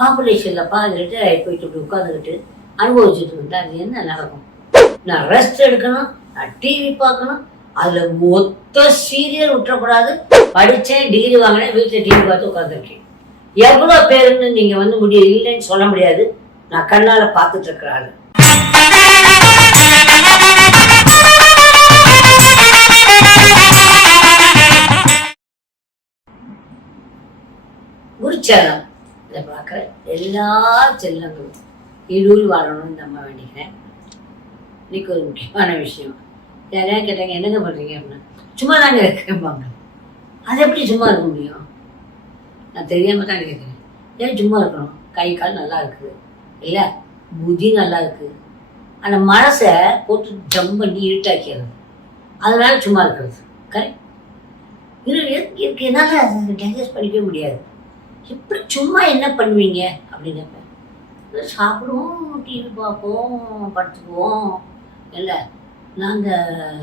பாப்புலேஷனில் பாதி ரிட்டையர் ஆகி போயிட்டு இப்படி உட்காந்துக்கிட்டு அனுபவிச்சுட்டு இருந்தா அது என்ன நடக்கும்? நான் ரெஸ்ட் எடுக்கணும், நான் டிவி பார்க்கணும், அதில் மொத்த சீரியல் விட்டுறக்கூடாது. படித்தேன், டிகிரி வாங்கினேன், வீட்டில் டிவி பார்த்து உட்காந்துருக்கேன். எவ்வளோ பேருன்னு நீங்கள் வந்து இல்லைன்னு சொல்ல முடியாது. நான் கண்ணால் பார்த்துட்டு இருக்கிறாரு. குருச்சலம் இதை பார்க்குற எல்லா செல்லங்களும் ஈடூழி வாழணும்னு நம்ப வேண்டிக்கிறேன். இன்னைக்கு ஒரு முக்கியமான விஷயம். யாரையா கேட்டாங்க, என்னங்க பண்ணுறீங்க அப்படின்னா, சும்மா தாங்க இருக்கேன்பாங்க. அது எப்படி சும்மா இருக்க முடியும்? நான் தெரியாமல் தான் கேட்குறேன். ஏன் சும்மா இருக்கணும்? கை கால் நல்லா இருக்குது இல்லை, புத்தி நல்லா இருக்குது. அந்த மனசை போட்டு ஜம்ப் பண்ணி இருட்டாக்கிறது, அதனால சும்மா இருக்கிறது கரெக்ட். இருக்கு என்னால் டைஜஸ்ட் பண்ணிக்கவே முடியாது. எப்படி சும்மா என்ன பண்ணுவீங்க அப்படின்னு சாப்பிடுவோம், டிவி பார்ப்போம், படுத்துக்குவோம். இல்லை நாங்கள்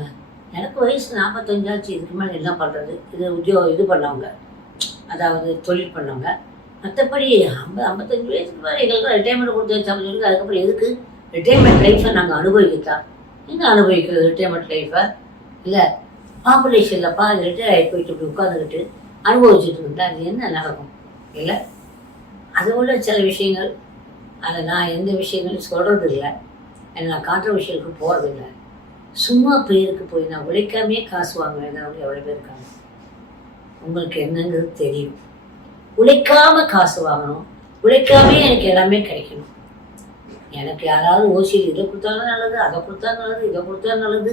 எனக்கு வயசு 45 இதுக்கு மேலே என்ன பண்ணுறது? இது பண்ணவங்க, அதாவது தொழில் பண்ணவங்க. மற்றபடி 55 வயசுக்கு மேலே எங்களுக்கு ரிட்டைர்மெண்ட் கொடுத்து வச்சாங்க. அதுக்கப்புறம் எதுக்கு ரிட்டைர்மெண்ட் லைஃப்பை நாங்கள் அனுபவிக்கத்தான். என்ன அனுபவிக்கிறது ரிட்டைர்மெண்ட் லைஃப்பை? இல்லை பாப்புலேஷனில் பாதி ரிட்டையர் ஆகி போயிட்டு இப்படி உட்காந்துக்கிட்டு அனுபவிச்சுட்டு இருந்தால் அது என்ன நடக்கும்? இல்லை அதோட சில விஷயங்கள், அதை நான் எந்த விஷயங்களும் சொல்கிறது இல்லை. நான் காட்டுற விஷயத்துக்கு போகிறதில்லை. சும்மா பேருக்கு போய் நான் உழைக்காமே காசு வாங்குவேன். எவ்வளோ பேர் இருக்காங்க உங்களுக்கு என்னங்கிறது தெரியும். உழைக்காம காசு வாங்கணும், உழைக்காமே எனக்கு எல்லாமே கிடைக்கணும். எனக்கு யாராவது ஓசியில் இதை கொடுத்தாலும் நல்லது, அதை கொடுத்தா நல்லது, இதை கொடுத்தா நல்லது,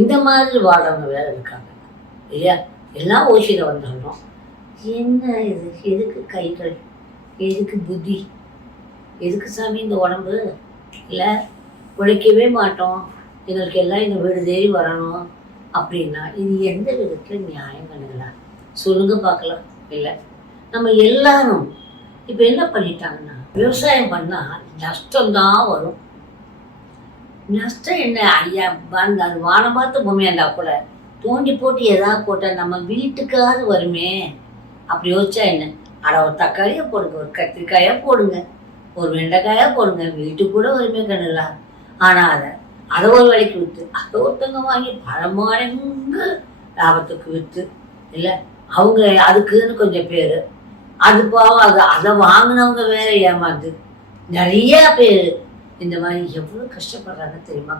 இந்த மாதிரி வாழ்றவங்க வேற இருக்காங்க இல்லையா? எல்லாம் ஓசியில் வந்துடணும். என்ன இது? எதுக்கு கைகள், எதுக்கு புத்தி, எதுக்கு சாமி இந்த உடம்பு? இல்லை உழைக்கவே மாட்டோம், எங்களுக்கு எல்லாம் இந்த வீடு தேடி வரணும் அப்படின்னா இது எந்த விதத்தில் நியாயம் பண்ணுங்களா? சொல்லுங்க பார்க்கலாம். இல்லை நம்ம எல்லாரும் இப்போ என்ன பண்ணிட்டாங்கன்னா, விவசாயம் பண்ணால் நஷ்டம்தான் வரும். நஷ்டம் என்ன ஐயா? அது வானம் பார்த்து பூமியாக இருந்தால் கூட தோண்டி போட்டு எதாவது போட்டால் நம்ம வீட்டுக்காவது வருமே. அப்படி யோசிச்சா என்ன? ஒரு தக்காளியாக போடுங்க, ஒரு கத்திரிக்காயாக போடுங்க, ஒரு வெண்டைக்காயாக போடுங்க, வீட்டுக்கு கூட வருமே கண்ணுங்களா? ஆனால் அதை ஒரு விலைக்கு விற்று அதை ஒருத்தவங்க வாங்கி பல மடங்கு லாபத்துக்கு விற்று, இல்லை அவங்க அதுக்குன்னு கொஞ்சம் பேர் அது போகும். அதை வாங்கினவங்க வேற ஏமாந்து நிறைய பேர் இந்த மாதிரி எவ்வளோ கஷ்டப்படுறாங்க தெரியுமா?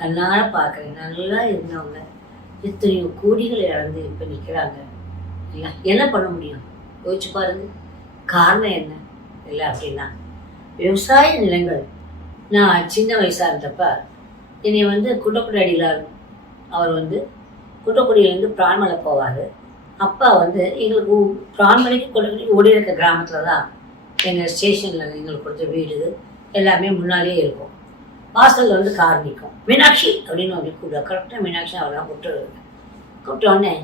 கண்ணால பார்க்குறேன். நல்லா இருந்தவங்க எத்தனையோ கோடிகளை இழந்து இப்போ நிற்கிறாங்க. இல்லை என்ன பண்ண முடியும்? யோசிச்சு பாருங்க. காரணம் என்ன? இல்லை அப்படின்னா விவசாய நிலங்கள். நான் சின்ன வயசாக இருந்தப்ப என்னை குட்டக்குடி அடிகளார் அவர் குட்டக்குடியிலேருந்து பிரான்மலை போவார். அப்பா எங்களுக்கு பிரான்மலைக்கு குட்டக்குடிக்கு ஓடி இருக்க கிராமத்தில் தான் எங்கள் ஸ்டேஷனில் எங்களுக்கு கொடுத்த வீடு எல்லாமே முன்னாலேயே இருக்கும். வாசலில் கார் நிற்கும். மீனாட்சி அப்படின்னு அப்படி கூப்பிடுவா. கரெக்டாக மீனாட்சி அவரெல்லாம் கூப்பிட்டோடனே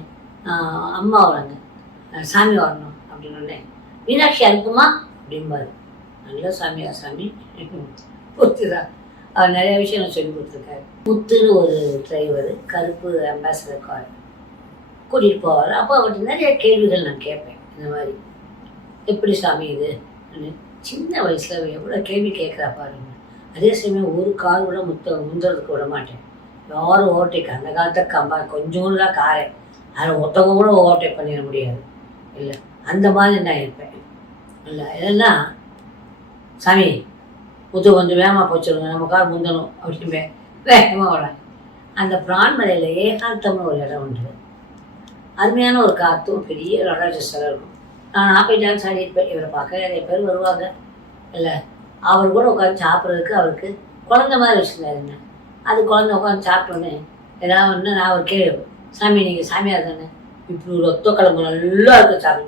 அம்மா வராங்க, சாமி வரணும் அப்படின்னு. மீனாட்சி அனுப்புமா அப்படிம்பாரு. நல்ல சாமியா சாமி புத்துதான். அவர் நிறைய விஷயம் சொல்லி கொடுத்துருக்காரு. முத்துன்னு ஒரு டிரைவர், கருப்பு அம்பாசிடர் கார் கூட்டிகிட்டு போவார். அப்போ அவர்கிட்ட நிறைய கேள்விகள் நான் கேட்பேன். இந்த மாதிரி எப்படி சாமி இது? சின்ன வயசில் எவ்வளோ கேள்வி கேட்குறா பாருங்க. அதே சமயம் ஒரு கார் கூட முந்துறதுக்கு விட மாட்டேன். யாரும் ஓவர்டேக், அந்த காலத்தை கொஞ்சோண்டு தான் காரே, அதில் ஒருத்தவங்க கூட ஓவர்டேக் பண்ணிட முடியாது. இல்லை அந்த மாதிரி நான் இருப்பேன். இல்லை என்னன்னா, சாமி முத்து கொஞ்சம் வேகமாக போச்சுருங்க, நம்ம கார் முந்தணும் அப்படின்னு வேகமாக வரேன். அந்த பிரான்மலையில் ஏகாந்தம்னு ஒரு இடம் உண்டு. அருமையான ஒரு காற்றும் பெரிய நடராஜ சிலை இருக்கும். நான் 40 டான்ஸ் ஆடி இருப்பேன். இவரை பார்க்க நிறைய பேர் வருவாங்க. இல்லை அவர் கூட உட்காந்து சாப்பிட்றதுக்கு அவருக்கு குழந்த மாதிரி வச்சுருந்தாருங்க. அது குழந்தை உட்காந்து சாப்பிட்டோன்னே ஏதாவது நான் ஒரு கேள்வி, சாமி நீங்கள் சாமியார் தானே, இப்படி ஒரு ஒத்த கிழம்பு நல்லா இருக்கும் சாமி,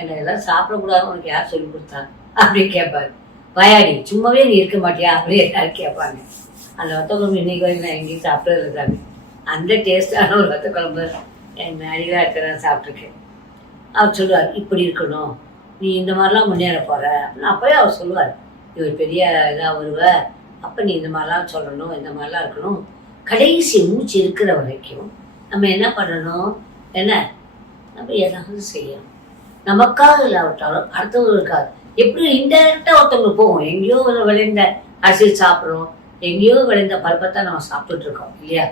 எனக்கு எல்லாம் சாப்பிடக்கூடாது உனக்கு யார் சொல்லி கொடுத்தா அப்படின்னு கேட்பாரு. வயாடி சும்மாவே நீ இருக்க மாட்டியா அப்படின்னு எல்லாரும் கேட்பாங்க. அந்த ஒத்த குழம்பு இன்னைக்கு வரைக்கும் நான் எங்கேயும் சாப்பிட்றது சாமி. அந்த டேஸ்டான ஒரு ஒத்த குழம்பு என் அடிகளாக இருக்கிற சாப்பிட்ருக்கேன். அவர் சொல்லுவார், இப்படி இருக்கணும், நீ இந்த மாதிரிலாம் முன்னேற போகிற அப்படின்னு. அப்போயே அவர் சொல்லுவார், இவர் பெரிய இதாக வருவ, அப்போ நீ இந்த மாதிரிலாம் சொல்லணும், இந்த மாதிரிலாம் இருக்கணும். கடைசி மூச்சு இருக்கிற வரைக்கும் நம்ம என்ன பண்ணணும்? என்ன நம்ம ஏதாவது செய்யணும். நமக்காக இல்லாவிட்டாலும் அடுத்தவர்களுக்காக. எப்படி இன்டெரக்டாக ஒருத்தவங்களுக்கு போகும். எங்கேயோ விளைந்த அரிசி சாப்பிட்றோம், எங்கேயோ விளைந்த பருப்பத்தான் நம்ம சாப்பிட்டுட்டு இருக்கோம் இல்லையா?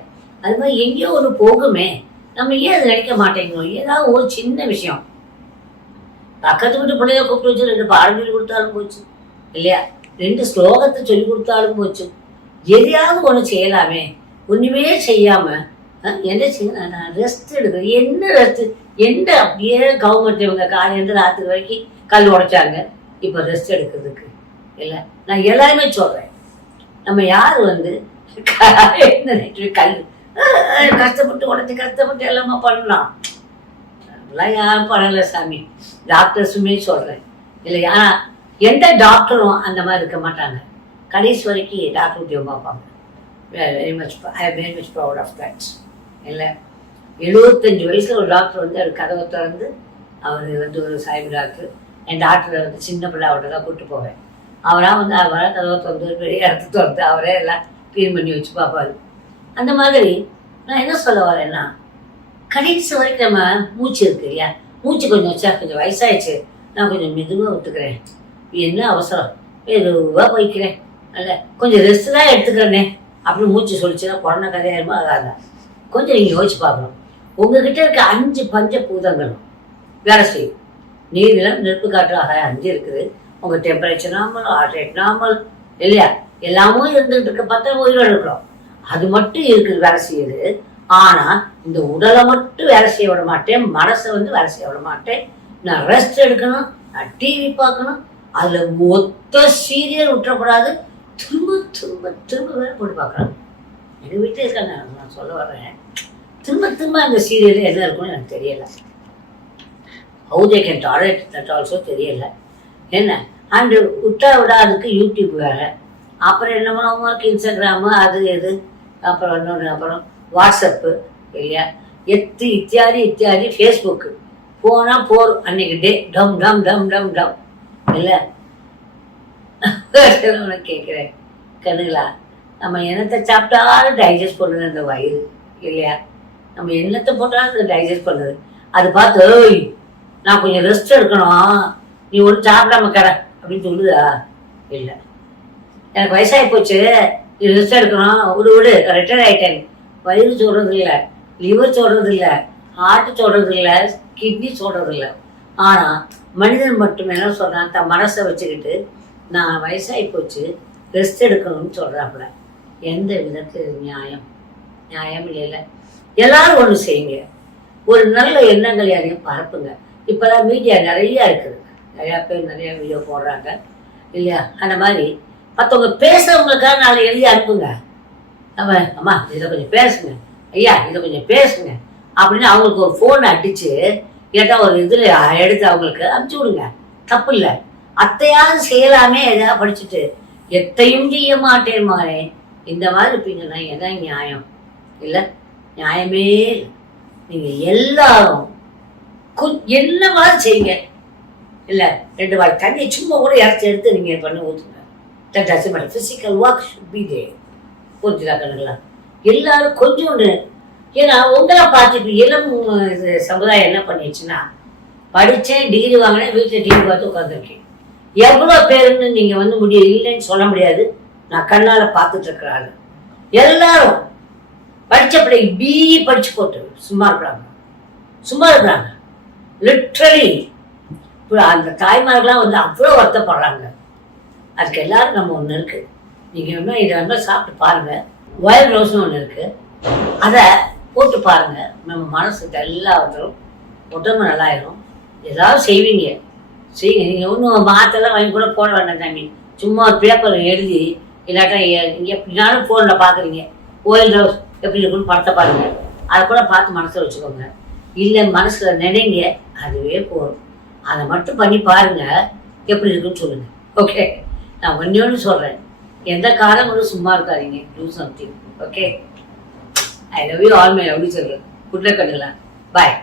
அது மாதிரி எங்கேயோ ஒன்று போகுமே, நம்ம ஏன் அதை நினைக்க மாட்டேங்கிறோம்? ஏதாவது ஒரு சின்ன விஷயம், பக்கத்து வீட்டு பிள்ளைய கூப்பிட்டு வச்சு 2 பாடம் சொல்லி கொடுத்தாலும் போச்சு இல்லையா? 2 ஸ்லோகத்தை சொல்லி கொடுத்தாலும் போச்சு. எதையாவது ஒன்று செய்யலாமே. ஒன்றுமே செய்யாம என்ன செய்ய, நான் ரெஸ்ட் எடுக்கிறேன். என்ன ரெஸ்ட்? என்ன அப்படியே கவர்மெண்ட் இவங்க காலையிலேருந்து ராத்திரி வரைக்கும் கல் உடைச்சாங்க. இப்போ ரெஸ்ட் எடுக்கிறதுக்கு இல்லை. நான் எல்லாருமே சொல்கிறேன், நம்ம யார் கல் கஷ்டப்பட்டு உடச்சி கஷ்டப்பட்டு எல்லாமே பண்ணலாம். அதெல்லாம் யாரும் பண்ணலை சாமி. டாக்டர்ஸுமே சொல்கிறேன் இல்லையா? எந்த டாக்டரும் அந்த மாதிரி இருக்க மாட்டாங்க. கடைசி வரைக்கும் டாக்டர் உத்தியோகம் பார்ப்பாங்க. Very much I am very much proud of that. இல்லை, 75 வயசில் ஒரு டாக்டர் அவர் கதவை திறந்து, அவர் ஒரு சாய்பு டாக்டர். என் டாக்டரை சின்ன பிள்ளை அவர்கிட்ட தான் கூப்பிட்டு போவேன். அவராக அவரை கதவை திறந்து ஒரு பெரிய இடத்த திறந்து அவரே எல்லாம் க்ளீன் பண்ணி வச்சு பார்ப்பாரு. அந்த மாதிரி நான் என்ன சொல்ல வரேன்னா, கடைசி வரைக்கும் நம்ம மூச்சு இருக்கு இல்லையா? மூச்சு கொஞ்சம் வச்சா, கொஞ்சம் வயசாயிடுச்சு, நான் கொஞ்சம் மெதுவாக விட்டுக்கிறேன், என்ன அவசரம், மெதுவாக போய்க்கிறேன், அல்ல கொஞ்சம் ரெஸ்ட் தான் எடுத்துக்கிறேனே அப்படின்னு மூச்சு சொல்லிச்சுன்னா கொரோனா கதையாயிருமா ஆகாதான்? கொஞ்சம் நீங்கள் யோசிச்சு பார்க்கணும். உங்ககிட்ட இருக்க 5 பஞ்ச பூதங்களும் வேலை செய்யும். நீரிலம், நெருப்பு, காற்று, ஆகாயம் 5 இருக்குது. உங்கள் temperature normal, heart rate normal இல்லையா? எல்லாமும் இருந்துகிட்டு இருக்க பார்த்தா உயிரோடு இருக்கிறோம். அது மட்டும் இருக்குது, வேலை செய்யுது. ஆனால் இந்த உடலை மட்டும் வேலை செய்ய விட மாட்டேன், மனசை வேலை செய்ய விட மாட்டேன். நான் ரெஸ்ட் எடுக்கணும், நான் டிவி பார்க்கணும், அதில் மொத்த சீரியல் விட்டுறக்கூடாது. திரும்ப திரும்ப திரும்ப வேலை போட்டு பார்க்குறாங்க. எங்கள் வீட்டில் இருக்காங்க, நான் சொல்ல வர்றேன். திரும்ப திரும்ப அந்த சீரியல் என்ன இருக்குன்னு எனக்கு தெரியலை. How they can tolerate that also தெரியலை. என்ன அண்டு விட்டா விடாதுக்கு யூடியூப் வேறு, அப்புறம் என்னமோ இன்ஸ்டாகிராமு, அது எது, அப்புறம் இன்னொன்று, அப்புறம் வாட்ஸ்அப்பு இல்லையா, இத்தியாதி ஃபேஸ்புக்கு போனால் போகிறோம். அன்னைக்கு டே டம் டம் டம் டம் டம் இல்லை. கேட்குறேன் கண்ணுங்களா, நம்ம என்னத்தை சாப்பிட்டாலும் டைஜஸ்ட் பண்ணுது அந்த வயிறு இல்லையா? நம்ம என்னத்தை போட்டாலும் அது டைஜஸ்ட் பண்ணுது. அது பார்த்து ஓய் நான் கொஞ்சம் ரெஸ்ட் எடுக்கணும், நீ ஒன்றும் சாப்பிடாம கடை அப்படின்னு சொல்லுதா? இல்லை, எனக்கு வயசாகி போச்சு, நீ ரெஸ்ட் எடுக்கணும், விடு ரிட்டையர் ஆகிட்டேன். வயிறு சொல்கிறது இல்லை, லிவர் சொல்கிறது இல்லை, ஹார்ட் சொல்கிறது இல்லை, கிட்னி சொல்கிறது இல்லை. ஆனால் மனிதன் மட்டும் என்ன சொல்கிறான், தன் மனசை வச்சுக்கிட்டு நான் வயசாகி போச்சு ரெஸ்ட் எடுக்கணும்னு சொல்கிறாப்புல. எந்த விதத்தில் நியாயம்? நியாயம் இல்லை. எல்லாரும் ஒன்று செய்யுங்க, ஒரு நல்ல எண்ணங்கள் யாரையும் பரப்புங்க. இப்போதான் மீடியா நிறையா இருக்குது, நிறையா பேர் நிறையா வீடியோ போடுறாங்க இல்லையா? அந்த மாதிரி மற்றவங்க பேசுகிறவங்களுக்காக நாளை எழுதி அனுப்புங்க. நம்ம அம்மா இதை கொஞ்சம் பேசுங்க, ஐயா இதை கொஞ்சம் பேசுங்க அப்படின்னு அவங்களுக்கு ஒரு ஃபோன் அடித்து கேட்டால் ஒரு இதில் எடுத்து அவங்களுக்கு அனுப்பிச்சி விடுங்க, தப்பு இல்லை. அத்தையாவது செய்யலாமே, எதாவது படிச்சுட்டு எத்தையும் செய்ய மாட்டேன் மகனே இந்த மாதிரி இருப்பீங்கன்னா என்ன நியாயம்? இல்லை, நியாயமே. நீங்கள் எல்லாரும் என்ன மாதிரி செய்யுங்க. இல்லை, 2 வாய் தண்ணி சும்மா கூட இறச்சி எடுத்து நீங்கள் பண்ணி ஊற்றுங்க. That doesn't matter. Physical work should be there. புரிஞ்சுதா கண்ணுங்களா? எல்லாரும் கொஞ்சோண்டு. ஏன்னா உங்களை பார்த்துட்டு இளம் இது சமுதாயம் என்ன பண்ணிடுச்சுன்னா, படித்தேன், டிகிரி வாங்கினேன், வீட்டில் டிவி பார்த்து உட்காந்துருக்கேன். எவ்வளோ பேருன்னு நீங்கள் முடியும் இல்லைன்னு சொல்ல முடியாது. நான் கண்ணால் பார்த்துட்டு இருக்கிறாள். எல்லாரும் படித்த பிள்ளைக்கு பிஇ படித்து போட்டு சும்மா இருக்கிறாங்க. லிட்ரலி அந்த தாய்மார்கள்லாம் அவ்வளோ வருத்தப்படுறாங்க. அதுக்கு எல்லாரும் நம்ம ஒன்று இருக்குது. நீங்கள் இதை சாப்பிட்டு பாருங்கள். ஒயர் ரோஸ்னு ஒன்று இருக்குது, அதை போட்டு பாருங்கள். நம்ம மனசுக்கு எல்லாவற்றும் உடம்பு நல்லாயிரும். ஏதாவது செய்வீங்க. நீங்கள் ஒன்றும் மாற்றெல்லாம் வாங்கி கூட போட வேண்டாம் தம்பி. சும்மா ஒரு பேப்பர் எழுதி, இல்லாட்டா நீங்கள் எப்படினாலும் ஃபோனில் பார்க்குறீங்க, ஒயர் ரோஸ் எப்படி இருக்குன்னு படத்தை பாருங்கள். அதை கூட பார்த்து மனசில் வச்சுக்கோங்க. இல்லை மனசில் நினைங்க, அதுவே போகும். அதை மட்டும் பண்ணி பாருங்கள், எப்படி இருக்குன்னு சொல்லுங்கள். ஓகே, நான் ஒன்று சொல்கிறேன், எந்த காலம் கூட சும்மா இருக்காதீங்க. Do something. Okay, I love you all my lovely children. Good luck கண்ணுங்களா. பாய்.